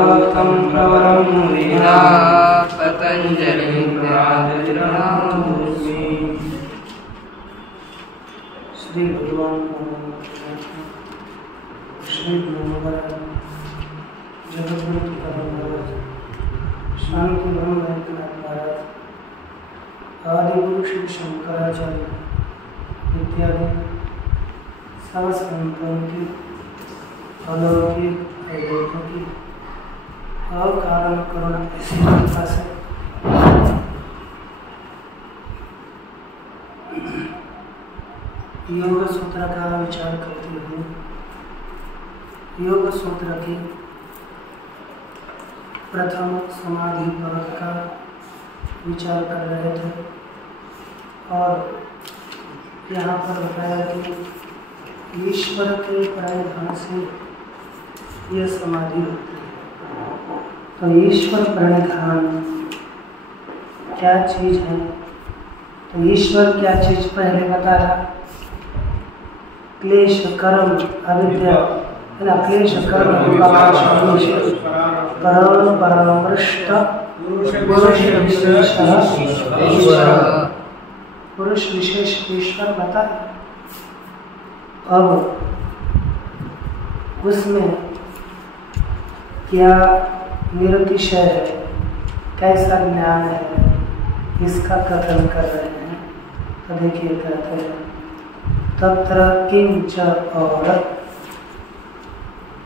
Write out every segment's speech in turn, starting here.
भागवतं प्रवरं मुनिना पतंजलिं प्रणतोऽस्मि। श्री भगवान श्री गुरुवर जगद्गुरु तुकाराम महाराज, शांति ब्रह्म एकनाथ महाराज, आदिगुरु श्री शंकराचार्य इत्यादि सब संतों की अलौकिक अवैधों और कारण करुणा ऐसी कृपा से योग सूत्र का विचार करते हुए योग सूत्र के प्रथम समाधि वर्ग का विचार कर रहे थे और यहाँ पर बताया कि ईश्वर के प्रणिधान से यह समाधि होती है। तो ईश्वर प्रणिधान क्या चीज़ है? तो ईश्वर क्या चीज़ पहले बताया? क्लेश कर्म अविद्या है ना। क्लेश कर्म परामृष्ट पुरुष विशेष ईश्वर बताया। अब उसमें क्या निरतिशय है, कैसा ज्ञान है, इसका कथन कर रहे हैं। तो देखिए कहते हैं तत्र किंच और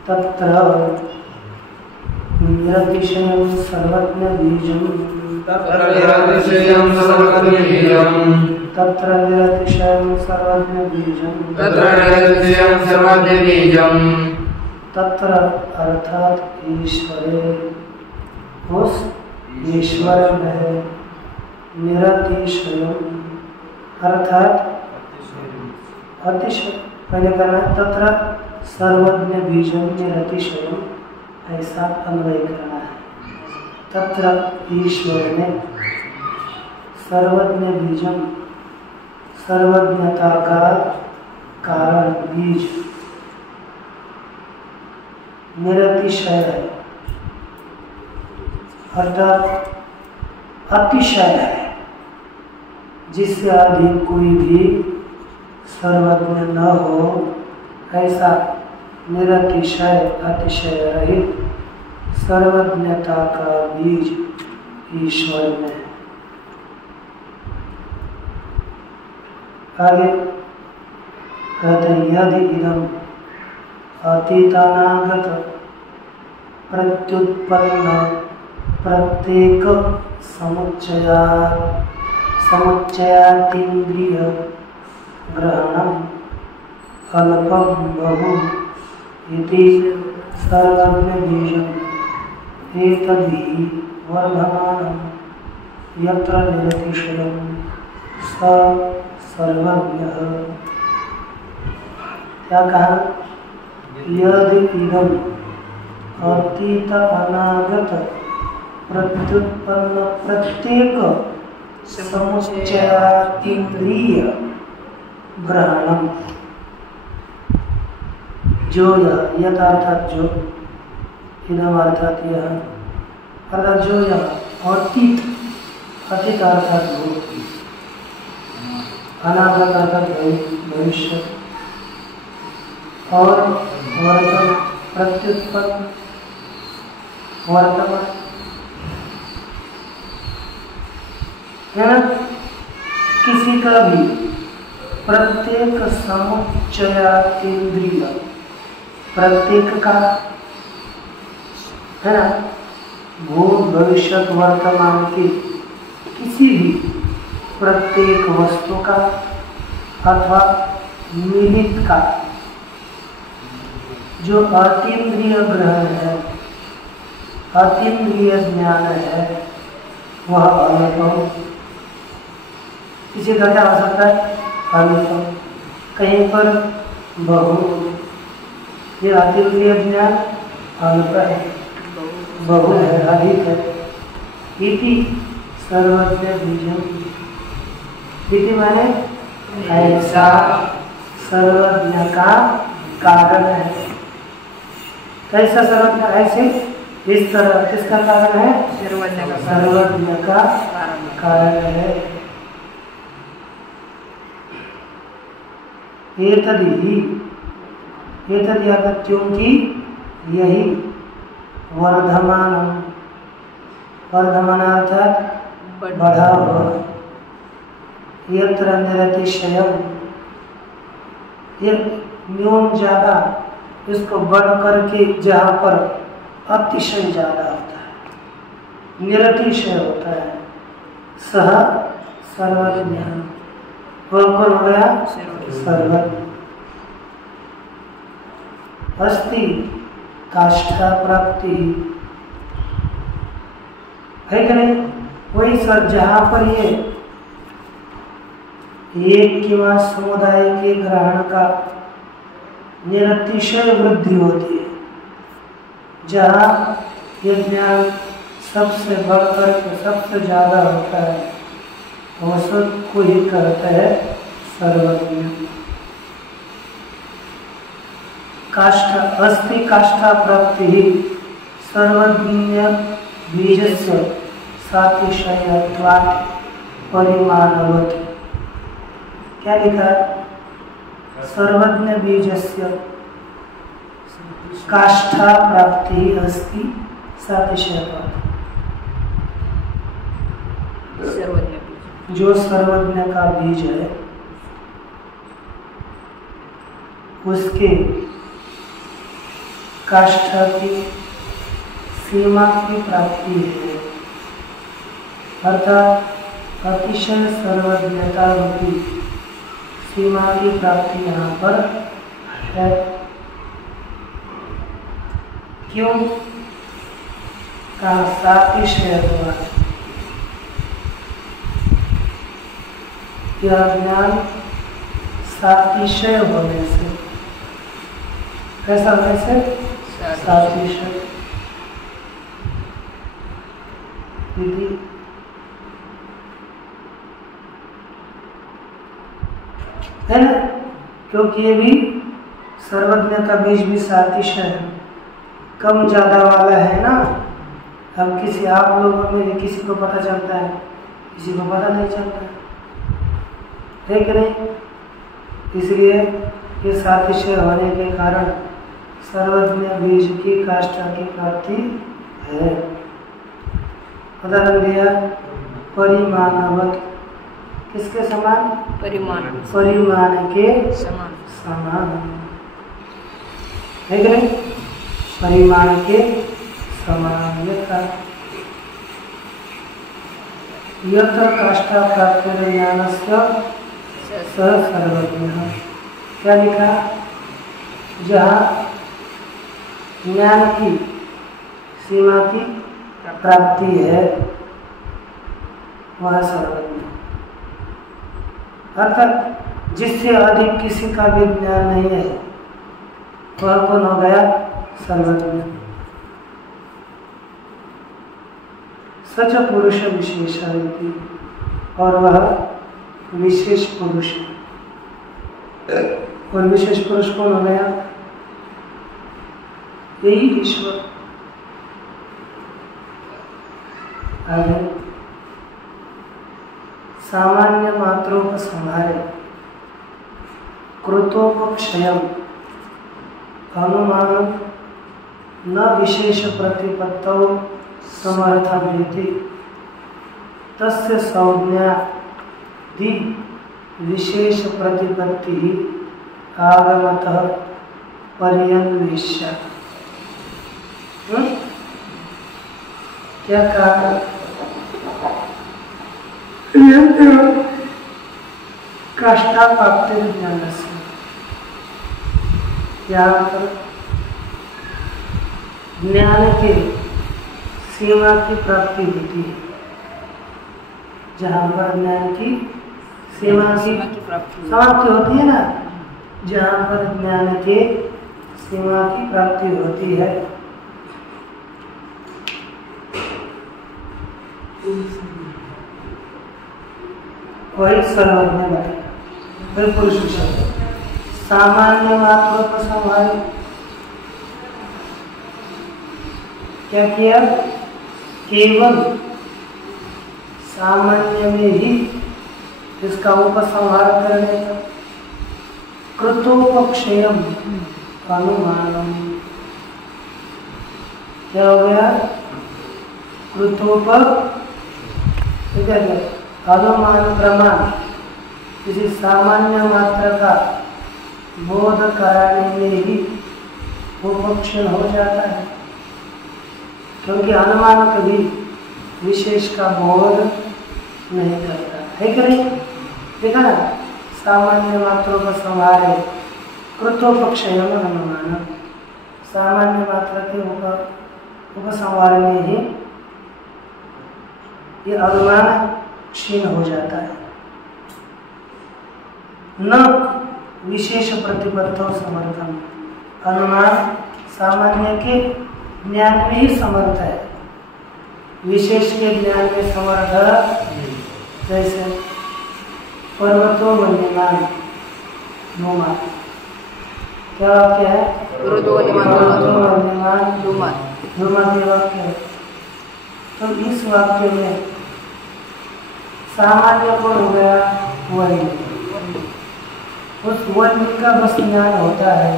तत्र निरतिशयं सर्वज्ञ बीजं तत्र निरतिशयं सर्वज्ञ बीजं तत्र अर्थात ईश्वरे उस ईश्वर में निरतिशयं अर्थात अतिशय पहले करना है। तत्र सर्वज्ञ बीजं निरतिशयं ऐसा अन्वय करना है। तत्र ईश्वर में सर्वज्ञ बीजं सर्वज्ञता का कारण बीज निरतिशय है अर्थात अतिशय है, जिससे अधिक कोई भी सर्वज्ञ न हो, ऐसा निरतिशय अतिशय रहित सर्वज्ञता का बीज ईश्वर में है। आगे कहते हैं यदि इदम अतीतानागत प्रत्युत्पन्न प्रत्येक समुच्चयातीन्द्रिय ग्रहणम अल्पम बहु इति सर्वज्ञ बीजम् एतद्धि वर्धमानं यत्र निरतिशयं स सर्वज्ञः। क्या कहा? यदि इदम अतीत अनागत प्रत्युत्पन्न प्रत्येक समुच्चयातीन्द्रिय ग्रहणम, जो यह अर्थात जो, इदम अर्थात यह अर्थात जो यह अतीत अतीत अर्थात भूत, अनागत अर्थात भविष्य और वर्तमान प्रत्युत्पन्न वर्तमान है ना। किसी का भी प्रत्येक समुच्चयातीन्द्रिय प्रत्येक का है ना, भूत भविष्य वर्तमान के किसी भी प्रत्येक वस्तु का अथवा मिलित का जो अतीन्द्रिय ग्रहण है, अतीन्द्रिय ज्ञान है, वह अनुभव। किसी का क्या हो सकता है? अनुभव। कहीं पर बहु, ये अतीन्द्रिय ज्ञान अनुभव है, बहु है, अधिक है। इति सर्वज्ञ बीजम, इति माने ऐसा सर्वज्ञ का कारण है। कैसा सर्वज्ञ? ऐसे इस तरह किसका कारण है? सर्वज्ञ का कारण है। एतद् यावत् क्योंकि यही वर्धमान अर्थात बढ़ा हुआ, यत्र निरतिशयम् न्यून ज्यादा, इसको बढ़ करके जहाँ पर अतिशय ज्यादा होता है, निरतिशय होता है। सह सर्वज्ञ, वह कौन हो गया? सर्वज्ञ। अस्ति काष्ठा प्राप्ति है कि नहीं? वही सर जहाँ पर ये एक किंवा समुदाय के ग्रहण का निरतिशय वृद्धि होती है, जहाँ ये ज्ञान सबसे बढ़कर के सबसे ज्यादा होता है, वह सबको ही कहता है सर्वज्ञ। काष्ठा अस्ति काष्ठा प्राप्ति ही सर्वज्ञ बीजस्य सातिशयत्वात् परिमाणवत्। क्या लिखा है? सर्वज्ञ बीजस्य काष्ठा प्राप्ति अस्ति सातिशयत्वात्। जो सर्वज्ञ का बीज है उसके काष्ठा की सीमा की प्राप्ति है, अर्थात अतिशय सर्वज्ञता रूपी सीमा की प्राप्ति यहाँ पर है। क्यों? कहा सातिशयत्वात्, यह ज्ञान सातिशय होने से, कैसा होने से? सातिशय है ना, क्योंकि ये भी सर्वज्ञ का बीज भी सातिशय है, कम ज्यादा वाला है ना। अब किसी आप लोगों में किसी को पता चलता है, किसी को पता नहीं चलता है कि नहीं? इसलिए ये सातिशय होने के कारण सर्वज्ञ बीज की काष्ठा की प्राप्ति है। उदाहरण दिया परिमाणवत्, किसके समान? परिमाण के समान है कि नहीं? परिमाण के समान। यत्र काष्ठा प्राप्ति ज्ञानस्य सह सर्वज्ञ। क्या लिखा? जहाँ ज्ञान की सीमा की प्राप्ति है वह सर्वज्ञ, अर्थात जिससे अधिक किसी का भी ज्ञान नहीं है वह कौन हो गया? सर्वज्ञ। सच पुरुष विशेष, और वह विशेष पुरुष है। और विशेष पुरुष कौन हो गया? यही ईश्वर। आगे सामान्य मात्रों को संभाले, कृतोपक्षयम अनुमान न विशेष प्रतिपत्तौ समर्थमेति तस्य संज्ञा दि विशेष प्रतिपत्ति आगमतः पर्यन्विष्य। क्या कहा? काष्ठा प्राप्ति ज्ञान से, यहाँ पर ज्ञान के सीमा की प्राप्ति होती है, जहाँ पर ज्ञान की सीमा की समाप्ति होती है ना, जहाँ पर ज्ञान के सीमा की प्राप्ति होती है। वही सर्वज्ञ बनेगा, वही पुरुष शब्द। सामान्य मात्रों को संभाले, क्या किया? केवल सामान्य में ही इसका उपसंहार करने का। कृतोपक्षयम अनुमानम, क्या हो गया? अनुमान प्रमाण किसी सामान्य मात्रा का बोध कराने में ही उपक्षण हो जाता है, क्योंकि अनुमान कभी विशेष का बोध नहीं करता है कि नहीं? देखा ना, सामान्य मात्रों का संहार है कृतोपक्षय अनुमान, सामान्य मात्रा के उपसंहार में ही ये अनुमान क्षीण हो जाता है। न विशेष प्रतिपत्तो समर्थन, अनुमान सामान्य के ज्ञान में ही समर्थ है, विशेष के ज्ञान में समर्थ। जैसे पर्वतो वन्यमान धूमा, क्या वाक्य है? पर्वतो वन्यमान धूमा के वाक्य है। तो इस वाक्य में सामान्य कौन हो गया? वन्य। उस वन्य का बस ज्ञान होता है,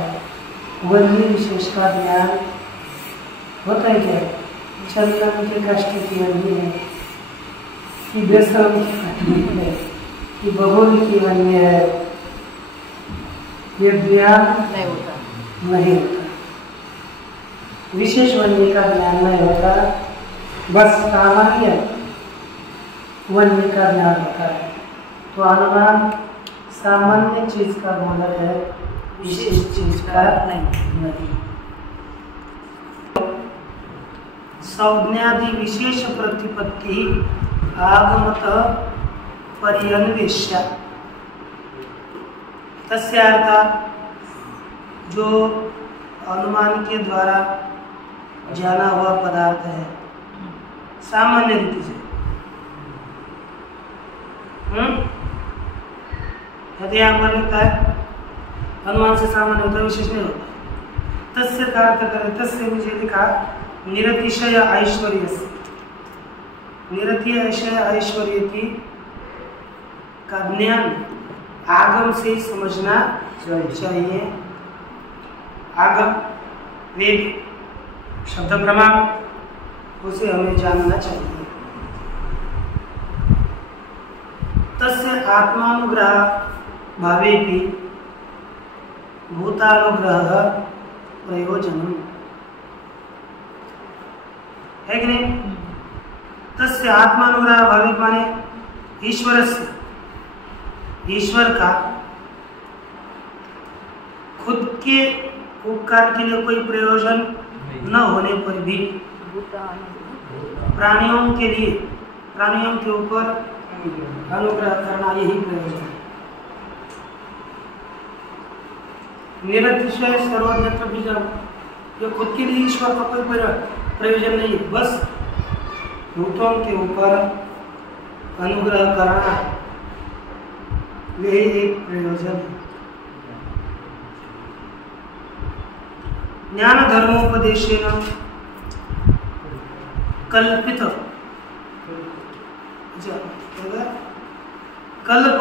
वन्य विशेष का ज्ञान होता है क्या? चंदन के कष्ट की वन्य है कि बेसम की वन्य है कि बबूल की वन्य है, ये ज्ञान नहीं होता। विशेष वन्य का ज्ञान नहीं होता, बस सामान्य वन्य का ज्ञान होता है। तो अनुमान सामान्य चीज का बोधक है, विशेष चीज का नहीं। संज्ञादि विशेष प्रतिपत्ति आगमत पर्यन्वेष्य, तस्य अर्थात जो अनुमान के द्वारा जाना हुआ पदार्थ है सामान्य रीति से, यदि यहाँ पर लिखता है अनुमान से सामान्य होता है, विशेष नहीं होता। तस्य का अर्थ करें, तस्य मुझे लिखा निरतिशय ऐश्वर्य से, निरतिशय ऐश्वर्य की का ज्ञान आगम से ही समझना चाहिए। आगम वेद शब्द प्रमाण, उसे हमें जानना चाहिए। तस्य आत्मानुग्रह भावे भी भूतानुग्रह प्रयोजनम, है कि नहीं? तस्य आत्मानुग्रह भाविक माने ईश्वर से, ईश्वर का खुद के उपकार के लिए कोई प्रयोजन न होने पर भी प्राणियों के लिए, प्राणियों के ऊपर अनुग्रह करना यही प्रयोजन है। निरतिशय सर्वज्ञत्र बीजम, ये खुद के लिए ईश्वर का कोई प्रयोजन नहीं है, बस भूतों के ऊपर अनुग्रह करना यही एक प्रयोजन है। ज्ञान धर्मोपदेशेन कल्पित, कल्प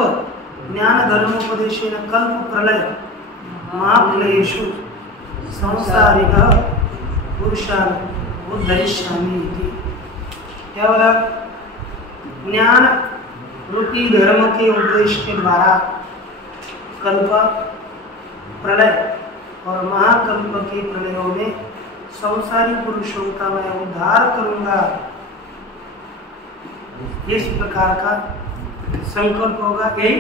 ज्ञान धर्मोपदेशेन कल्प प्रलय महाप्रलयेषु संसारिणः पुरुषान् उद्धरिष्यामि इति। क्या बोला? ज्ञान रूपी धर्म के उपदेश के द्वारा कल्प प्रलय और महाकल्प के प्रलयों में संसारी पुरुषों का मैं उद्धार करूंगा, इस प्रकार का संकल्प होगा, यही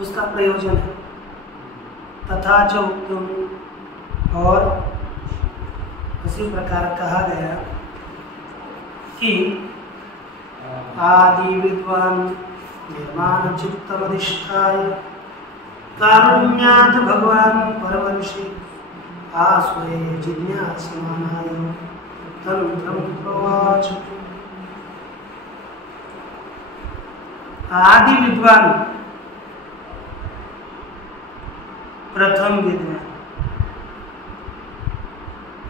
उसका प्रयोजन है। तथा च उत्तम, और उसी प्रकार कहा गया कि आदि विद्वान निर्माण चित्तमधिष्ठाय कारुण्यात् भगवान परमर्षि आस्वे जिज्ञासमानाय तंत्रं प्रवाच। आदि विद्वान, प्रथम विद्वान,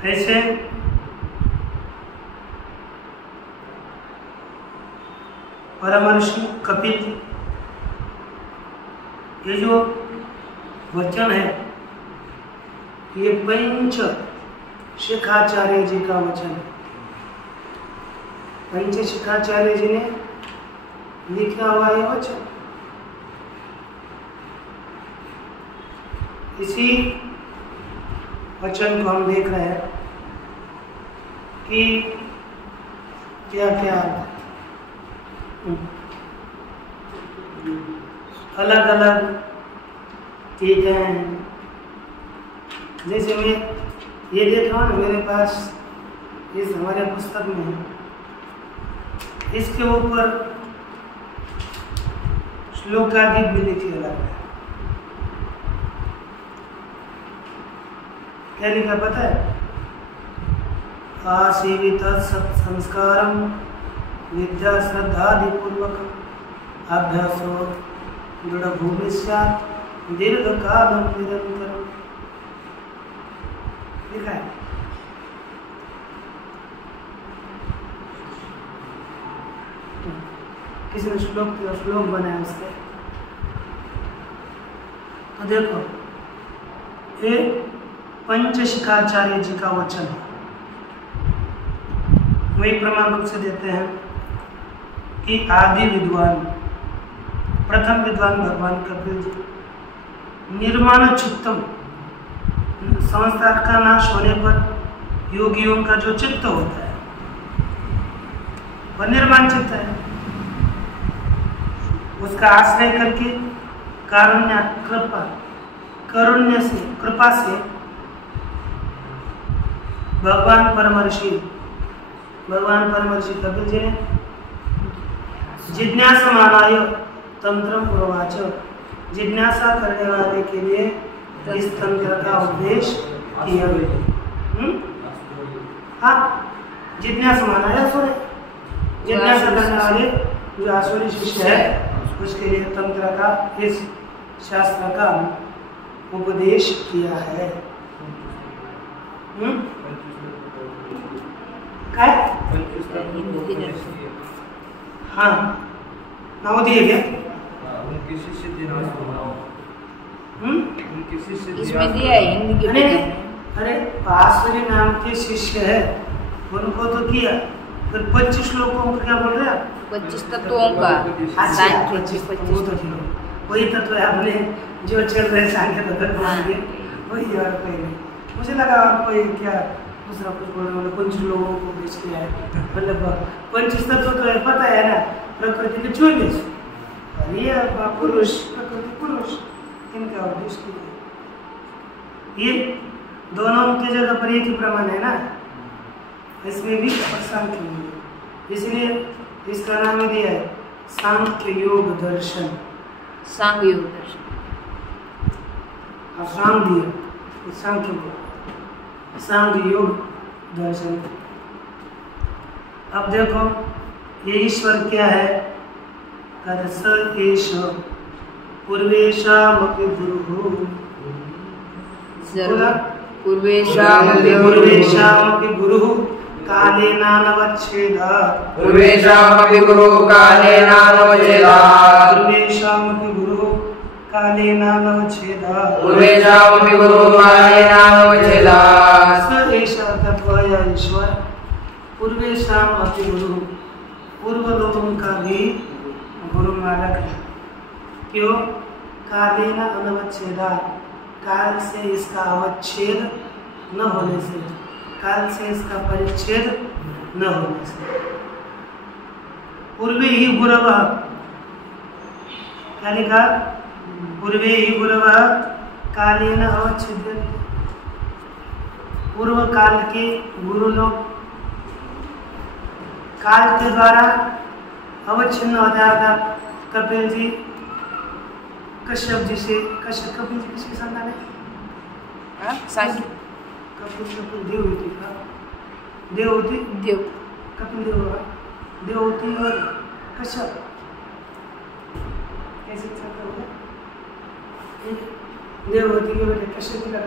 ऐसे परमर्षि कपिल, ये जो वचन है ये पंच शिखाचार्य जी का वचन है। पंच शिखाचार्य जी ने लिखा हुआ ये वचन। इसी वचन को हम देख रहे हैं कि क्या क्या अलग अलग टीके हैं। जैसे मैं ये देख रहा हूँ ना, मेरे पास इस हमारे पुस्तक में है, इसके ऊपर श्लोकादि भी लिखे हुआ है। क्या लिखा पता है? आसेवित संस्कारम विद्या श्रद्धादि पूर्वक अभ्यासो दृढ़ भूमि दीर्घ कालम निरंतर लिखा है। किसी ने श्लोक बनाया उसके। तो देखो ये पंचशिखाचार्य जी का वचन है। वही प्रमाण रूप से देते हैं कि आदि विद्वान, प्रथम विद्वान भगवान कपिल जी, निर्माण चित्तम, संस्कार का नाश होने पर योगियों का जो चित्त होता है वह निर्माण चित्त है। उसका आश्रय करके कारुण्य से कृपा से भगवान परमर्षि कपिल जी ने जिज्ञासमानाय तंत्रम प्रोवाच, जिज्ञासा करने वाले के लिए इस तंत्र का उपदेश किया गया। हाँ, जिज्ञासमानाय सुने, जिज्ञासा करने वाले जो आसुरी शिष्य है उसके लिए तंत्र का, इस शास्त्र का उपदेश किया है। क्या? हाँ, नवोदय है क्या? इसमें दिया है हिंदी के। अरे आसुरी नाम के शिष्य है, उनको तो किया। फिर 25 श्लोकों को क्या बोल रहे हैं? 25 तत्वों का। वही तत्व है अपने जो चल रहे सांख्य तत्व वही, और कोई नहीं। मुझे लगा और कोई क्या दूसरा कुछ बोल रहे, 25 लोगों को बेच किया है। मतलब 25 तत्व तो है, पता है ना, प्रकृति के 24 और ये पुरुष, प्रकृति पुरुष, इनका उद्देश्य किया। ये दोनों की जगह पर एक ही प्रमाण है ना, इसमें भी सांख्य योग, इसलिए इसका नाम ही दिया है सांख्य योग दर्शन। सांख्य योग दर्शन, सांख्य योग दर्शन। अब देखो ये ईश्वर क्या है? कहते स एष पूर्वेशामपि गुरुः, पूर्वेशामपि गुरुः कालेनानवच्छेदात्, पूर्वेशामपि गुरुः कालेनानवच्छेदात्, पूर्वेशामपि गुरुः कालेनानवच्छेदात्, पूर्वेशामपि गुरुः कालेनानवच्छेदात्। स एष तत्व या ईश्वर पूर्वेशामपि गुरुः, पूर्व लोगों का भी गुरु मालक है। क्यों? कालेन अनवच्छेदात्, काल से इसका अवच्छेद न होने से, काल से इसका परिच्छेद न होने से। पूर्वे ही गुरवः, क्या लिखा? पूर्वे ही गुरवः कालेन अवच्छेद्यन्ते, पूर्व काल के गुरु लोग काल के द्वारा अवच्छिन्न हो जाता। कपिल जी कश्यप जी से, कपिल जी किसके संतान है? कपिल देवहूति का, देवहूति कपिल देवहूति और कश्यप कैसे संतान होगा? देवहूति के बेटे कश्यप जी का,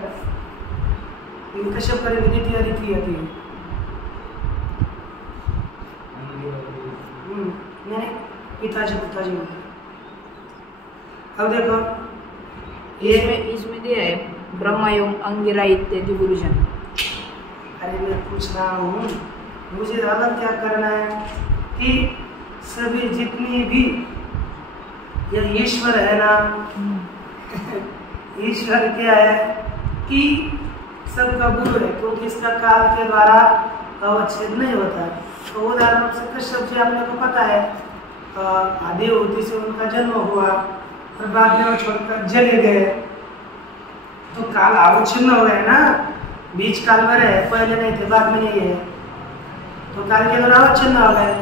इनका शब्द करेंगे द्वितीय द्वितीय नहीं पिताजी पिताजी। अब देखो इसमें दिया है ब्रह्मा एवं अंगिरा इत्यादि गुरुजन। अरे मैं पूछ रहा हूँ, मुझे अलग क्या करना है कि सभी जितनी भी ये ईश्वर है ना ईश्वर क्या है कि सबका गुरु है, क्योंकि इसका काल के द्वारा अवच्छेद नहीं होता। तो उदाहरण रूप से कश्यप जी आप लोग को पता है आदि होती से उनका जन्म हुआ और बाद में वो छोड़कर जले गए, तो काल अवच्छिन्न हो गए ना, बीच काल में रहे, पहले नहीं थे बाद में नहीं है, तो काल के द्वारा अवच्छिन्न हो गए।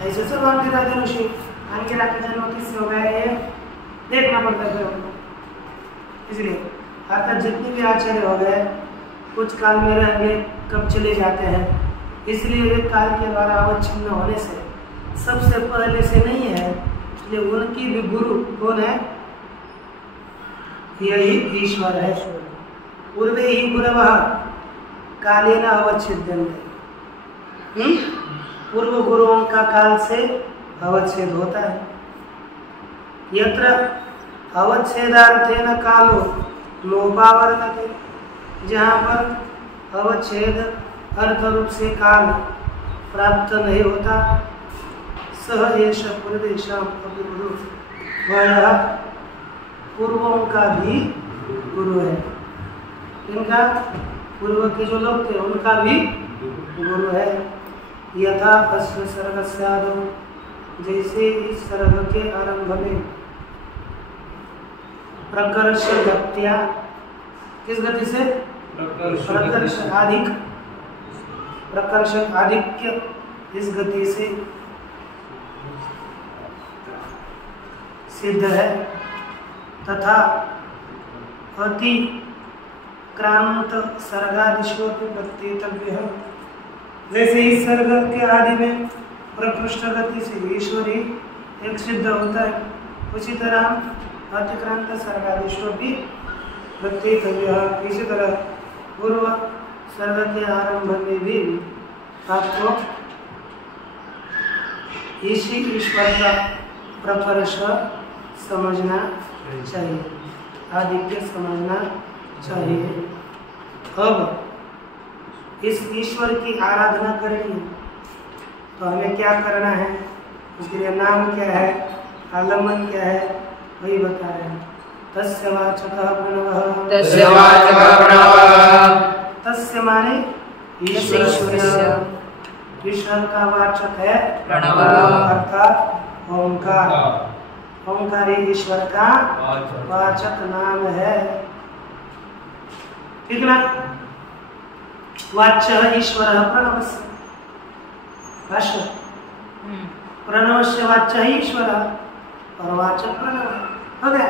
ऐसे सब अंगिरा ऋषि अंगिरा का जन्म किससे हो गया ये देखना पड़ता है फिर हमको। इसलिए अर्थात जितने भी आचार्य हो गए कुछ काल में रहेंगे कब चले जाते हैं, इसलिए वे काल के द्वारा अवच्छिन्न होने से सबसे पहले से नहीं है, इसलिए उनकी भी गुरु कौन है, यही ईश्वर है। पूर्वे ही गुरवः कालेन अवच्छिद्यन्ते, पूर्व गुरुओं का काल से अवच्छेद होता है। यत्र अवच्छेदार्थेन कालो नोपावर्तते, जहाँ पर अवच्छेद अर्थ रूप से काल प्राप्त नहीं होता, सह एष पूर्वेषां अपि गुरु, वह पूर्वों का भी गुरु है। इनका पूर्व के जो लोग थे उनका भी गुरु है। यथा अस्य सर्गस्यादौ, जैसे इस सर्ग के आरंभ में प्रकर्ष गत्या, किस गति से प्रकर्ष आधिक, प्रकर्ष आधिक्य इस गति से सिद्ध है, तथा अति क्रांत सर्गादिशोपि प्रत्येतव्यः, जैसे इस सर्ग के आदि में प्रकृष्ट गति से ईश्वरी एक सिद्ध होता है, उसी तरह अतिक्रांत सर्गादिशोपि प्रत्येतव्यः, इसी तरह पूर्व सर्ग के आरंभ में भी आपको इसी ईश्वर का प्रकर्ष समझना चाहिए, आदित्य समझना चाहिए। अब इस ईश्वर की आराधना करनी है तो हमें क्या करना है, उसके लिए नाम क्या है, आलम्बन क्या है, वही बता रहे हैं। तस्य वाचकः प्रणवः, तस्य वाचकः प्रणवः, तस्य माने ईश्वर, ईश्वर का वाचक है प्रणव, अर्थात ओंकार, ओंकार ही ईश्वर का वाचक नाम है, ठीक ना। वाच्य ईश्वर प्रणवस्य, भाष्य प्रणवस्य वाच्य ईश्वर और वाचक प्रणव हो गया।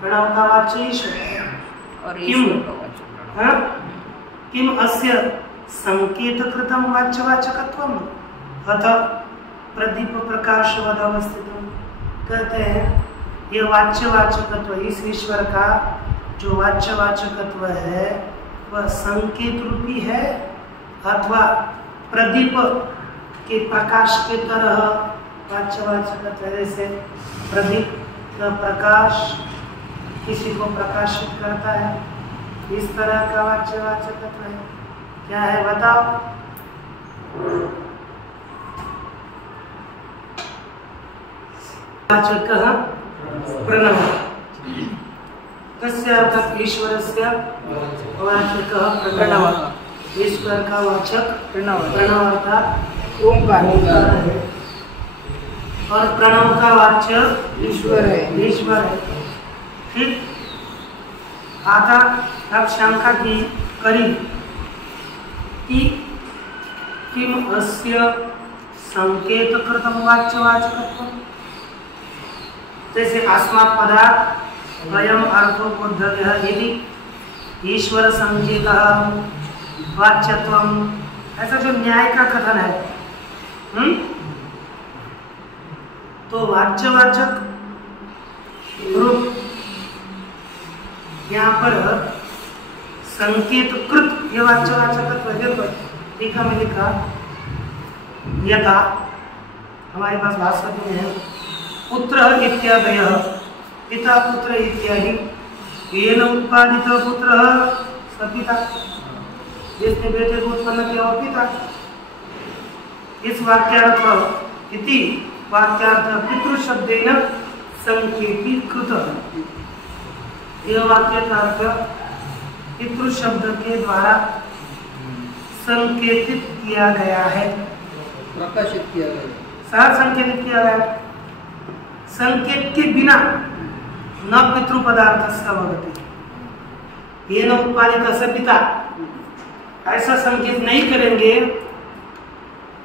प्रणव का वाच्य ईश्वर और किम, ईश्वर का वाचक हाँ? किम अस्य संकेत कृतम वाच्यवाचकत्वम अथ प्रदीप प्रकाशवद अवस्थितम, कहते हैं ये वाच्यवाचकत्व, इस ईश्वर का जो वाच्यवाचकत्व है वह संकेत रूपी है अथवा प्रदीप के प्रकाश के तरह वाच्यवाचकत्व, जैसे प्रदीप का प्रकाश किसी को प्रकाशित करता है, इस तरह का वाच्यवाचकत्व है। क्या है बताओ? वाचकः प्रणव, तस्य अर्थात ईश्वरस्य वाचकः प्रणव, ईश्वर का वाचक प्रणव, प्रणव अर्थात ओंकार है, और प्रणव का वाचक ईश्वर है, ईश्वर है, ठीक। आता अब शंका की करी कि किम अस्य संकेत कृतम वाच्यवाचकत्व, जैसे अस्मात् पदात् वयम अर्थो बोद्धव्यः यदि ईश्वर संकेतः वाच्यत्वम, ऐसा जो न्याय का कथन है, तो वाच्यवाचक रूप यहाँ पर संकेत कृत ये वाच्यवाचकत्व देखो टीका में लिखा यथा हमारे पास भाषा में है पुत्र इत्यादय पिता पुत्र इत्यादि येन उत्पादित पुत्र स पिता जिसने बेटे को उत्पन्न किया वो पिता। इस वाक्यार्थ इति वाक्यार्थ पितृ शब्देन संकेतीकृत यह वाक्य का अर्थ पितृ शब्द के द्वारा संकेतित किया गया है, प्रकाशित किया गया, सह संकेतित किया गया। संकेत के बिना न पितृ पदार्थ से अवगति ये न उत्पादित से पिता ऐसा संकेत नहीं करेंगे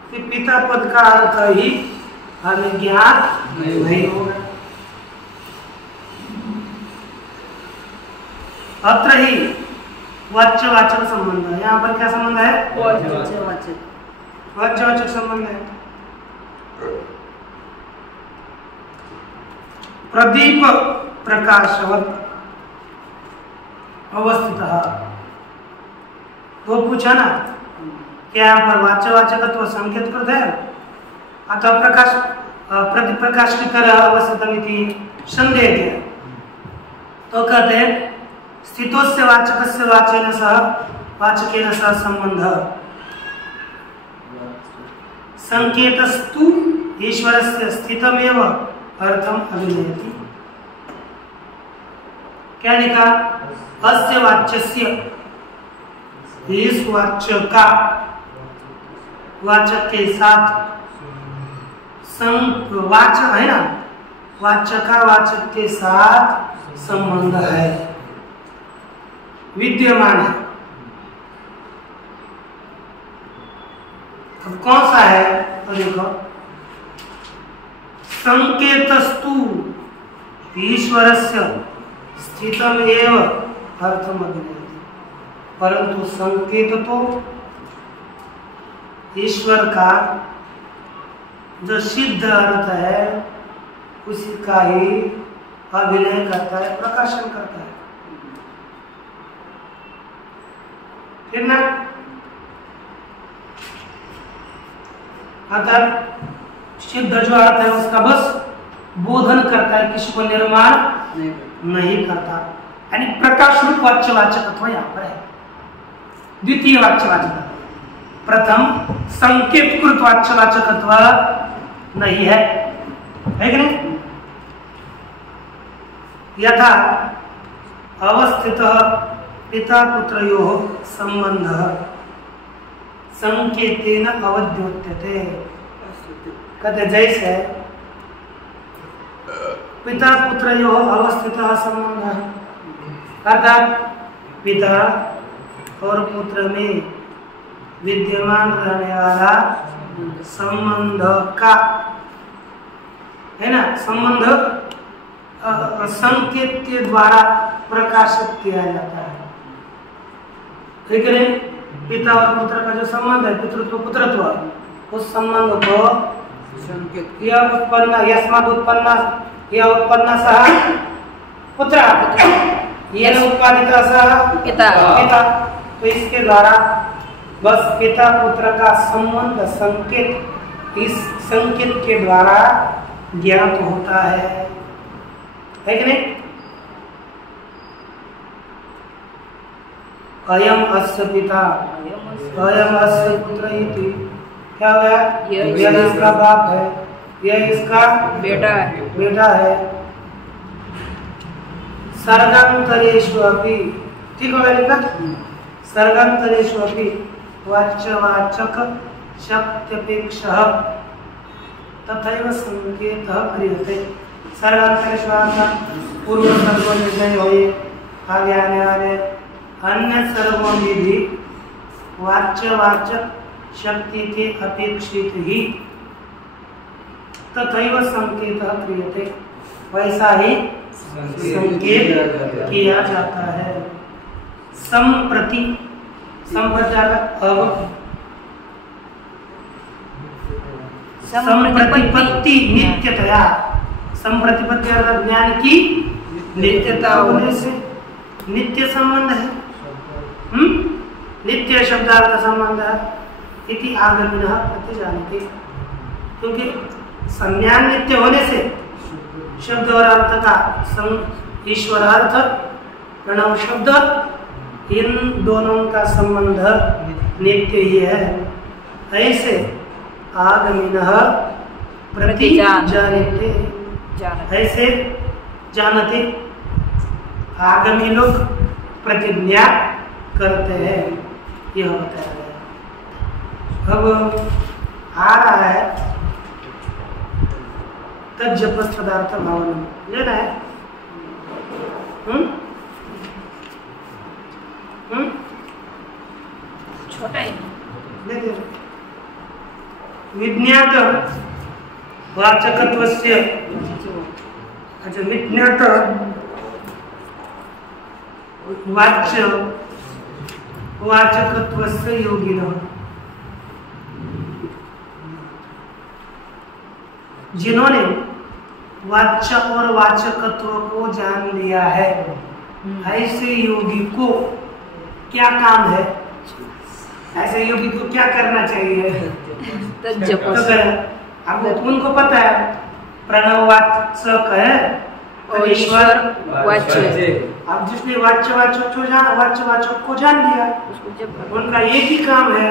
कि पिता पद का अर्थ ही हमें ज्ञात नहीं होगा। अत्र ही वाच्यवाचक संबंध है। यहाँ पर क्या संबंध है? वाच्यवाचक संबंध है। प्रदीप प्रकाशवत अवस्थित तो पूछा ना क्या यहाँ पर वाच्यवाचकत्व संकेत कृत है अथवा प्रकाश प्रदीप प्रकाश की तरह अवस्थित संदेह है तो कहते हैं स्थितोस्य वाचकस्य वाचेन सह संबंध संकेतस्तु ईश्वरस्य स्थितमेव अर्थम अभिनयति। क्या लिखा? अस्य वाच्यस्य इस वाच्य का वाचक के साथ वाचक है ना, वाचक का वाचक के साथ संबंध है, विद्यमान है। अब कौन सा है तो देखो संकेतस्तु ईश्वरस्य स्थितमेव अर्थम अभिनयति। परंतु संकेत तो ईश्वर का जो सिद्ध अर्थ है उसी का ही अभिनय करता है, प्रकाशन करता है। फिर ना अतः सिद्ध जो अर्थ है उसका बस बोधन करता है, किसी को निर्माण नहीं करता। यानी प्रकाश रूप वाच्यवाचकत्व यहाँ पर है। द्वितीय वाच्यवाचकत्व, प्रथम संकेतकृत वाच्यवाचकत्व नहीं है कि नहीं? यथा अवस्थित पिता पुत्रयोः संबंधः संकेतेन अवद्योत्यते। कहते जैसे पिता पुत्रयोः अवस्थितः संबंधः अर्थात पिता और पुत्र में विद्यमान रहने वाला संबंध का है ना, संबंध संकेत के द्वारा प्रकाशित किया जाता है। ठीक है? पिता और पुत्र का जो संबंध है, पितृत्व पुत्रत्व, उस संबंध को संकेत यह उत्पन्न यस्मात् उत्पन्न यह उत्पन्न सह पुत्र येन उत्पादित सह पिता। तो इसके द्वारा बस पिता पुत्र का संबंध संकेत इस संकेत के द्वारा ज्ञात होता है कि नहीं? अयम अस्य पिता अयम अस्य पुत्र इति क्या हो गया? यह इसका बाप है, यह इसका बेटा है। सर्गांतरेषु अपि, ठीक होगा लिखा? सर्गांतरेषु अपि वाच्यवाचक शक्त्यपेक्षः तथैव संकेतः क्रियते। सर्गांतरेषु पूर्व सर्गों में नहीं हुए, आगे आने वाले अन्य सर्गों में भी वाच्यवाचक शक्ति के अपेक्षित ही तथैव संकेतः क्रियते, वैसा ही संकेत किया जाता है। संप्रति अब संप्रतिपत्ति नित्यतया, संप्रतिपत्ति अर्थात ज्ञान की नित्यता होने से नित्य संबंध है। नित्य शब्दार्थ संबंध इति आगमिनः प्रतिजानते, क्योंकि संज्ञान नित्य होने से शब्द और अर्थ का ईश्वरार्थ प्रणव शब्द इन दोनों का संबंध नित्य ही है। ऐसे आगमिनः प्रतिजानते, ऐसे जानते आगमी लोग प्रतिज्ञा करते हैं, यह बताया गया। अब आ रहा है तज्जपस्तदार्थ भावना, लेना है। छोटा है। ले दे। विज्ञात वाचकत्वस्य, अच्छा विज्ञात वाच्य वाचकत्वस्य योगिनः, जिन्होंने वाच्य और वाचकत्व को जान लिया है, ऐसे योगी को क्या काम है, ऐसे योगी को क्या करना चाहिए? अब उनको पता है प्रणव वाचक है और ईश्वर वाच्य। अब जिसने वाच्य वाचक को जान लिया, उनका एक ही काम है,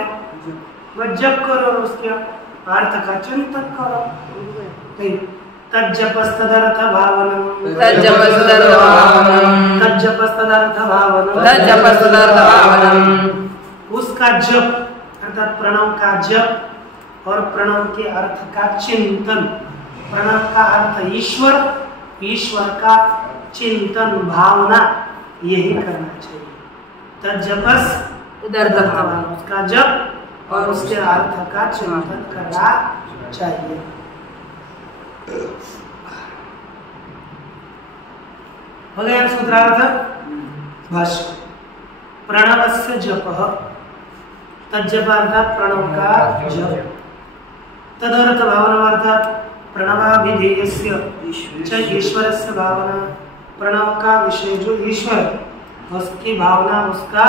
बस जप करो और उसके अर्थ का चिंतन करो। तज्जपस्तदर्थ भावनम, तज्जपस्तदर्थ भावनम, तज्जपस्तदर्थ भावनम, तज्जपस्तदर्थ भावनम। उसका जप अर्थात प्रणव का जप और प्रणव के अर्थ का चिंतन। प्रणव का अर्थ ईश्वर, ईश्वर का चिंतन भावना, यही करना चाहिए। तज्जपस्तदर्थ भावनम, उसका जप और उसके अर्थ का चिंतन करना चाहिए। हो गया सूत्रार्थ। भाष्य प्रणवस्य जपः, तज्जप अर्थात प्रणव का जप, तदर्थ भावना अर्थात प्रणवाभिधेयस्य च ईश्वरस्य भावना, प्रणव का विषय जो ईश्वर उसकी भावना, उसका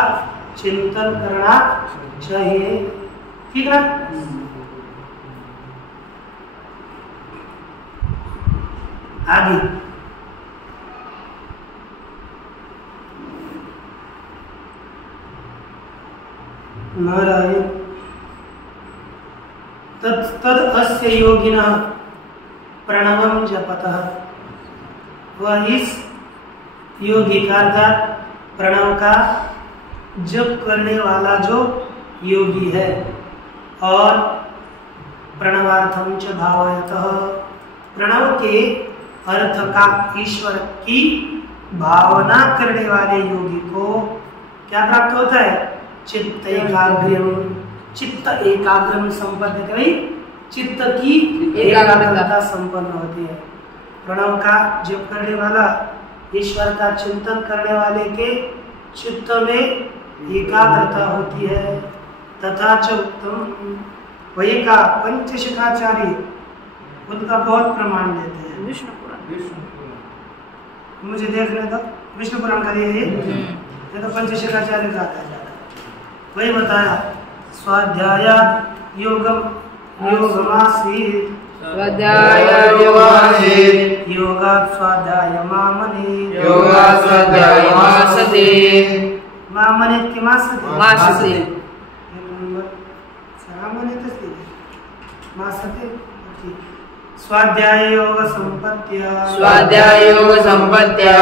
चिंतन करना चाहिए। ठीक है। आगे नारायण तद अस्य योगिनः प्रणवं जपतः, वह इस योगी का अर्थात प्रणव का जप करने वाला जो योगी है, और प्रणवार्थम च भावयतः, प्रणव के अर्थ का ईश्वर की भावना करने वाले योगी को क्या प्राप्त होता है? चित्त एकाग्र्यम, चित्त एकाग्रम संपन्न, कभी चित्त की एकाग्रता संपन्न होती है। प्रणव का जप करने वाला, ईश्वर का चिंतन करने वाले के चित्त में एकाग्रता होती है। तथा च उत्तम, वही का पंचशिखाचार्य उनका बहुत प्रमाण देते हैं। विष्णु पुराण, मुझे देखने दो, विष्णु पुराण का ये तो पंचशिखाचार्य का आता है। वही बताया स्वाध्याय योगम योगमासीत्, स्वाध्याय योगात् स्वाध्याय मामने, योगात् स्वाध्याय मासते, मामने की मासते, मासते, मासते। स्वाध्याय योग संपत्त्या, स्वाध्याय योग संपत्त्या,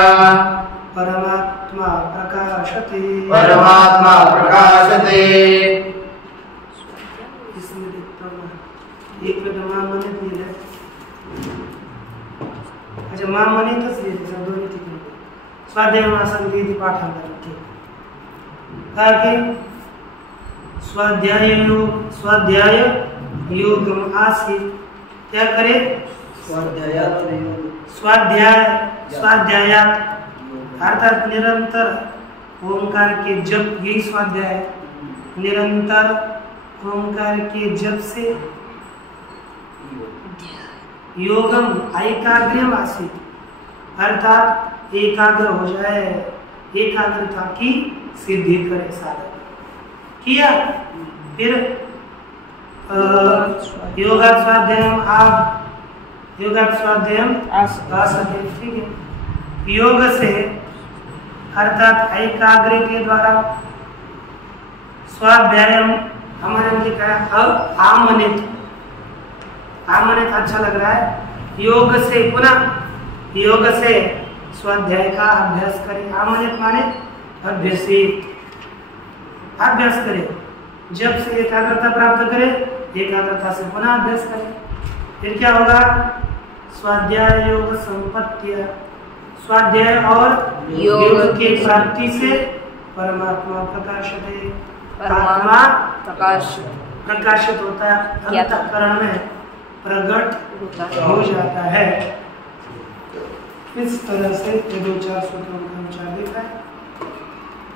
परमात्मा प्रकाशते, परमात्मा प्रकाशते। इसमें देखता हूँ एक मिनट, मामने नहीं है, अच्छा मामने तस्वीर है, दोनों ठीक है। स्वाध्याय मासंती पाठांतर आगे स्वाध्याय योग आसीत्, क्या करे? स्वाध्याय अर्थात निरंतर ओंकार के जप, यही स्वाध्याय है। निरंतर ओंकार के जप से योगम एकाग्र्यम आसीत्, अर्थात एकाग्र हो जाए, एकाग्रता की सिद्धि करे साधक। किया, फिर योगात् स्वाध्यायम आप योगात् स्वाध्यायम आसते, ठीक है। योग से अर्थात एकाग्र के द्वारा स्वाध्यायम हमारे लिखा है अब आमनित, आमनित अच्छा लग रहा है। योग से पुनः योग से स्वाध्याय का अभ्यास करें। आमनित माने अभ्यासित, अभ्यास करें। जब से एकाग्रता प्राप्त करें, एकाग्रता से पुनः अभ्यास करें। फिर क्या होगा? स्वाध्याय योग संपत्ति, स्वाध्याय और योग की प्राप्ति से परमात्मा प्रकाशते, आत्मा प्रकाशित होता है, अंतःकरण में प्रकट हो जाता है। इस तरह से ये 2-4 सूत्रों का विचार देखा है,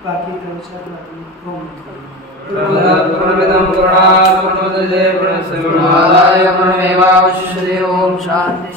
बाकी का विचार बाद में। पूर्णमिदं पूर्णात् पूर्णमुदच्यते पूर्णस्य पूर्णमादाय पूर्णमेवावशिष्यते। ओम शांति।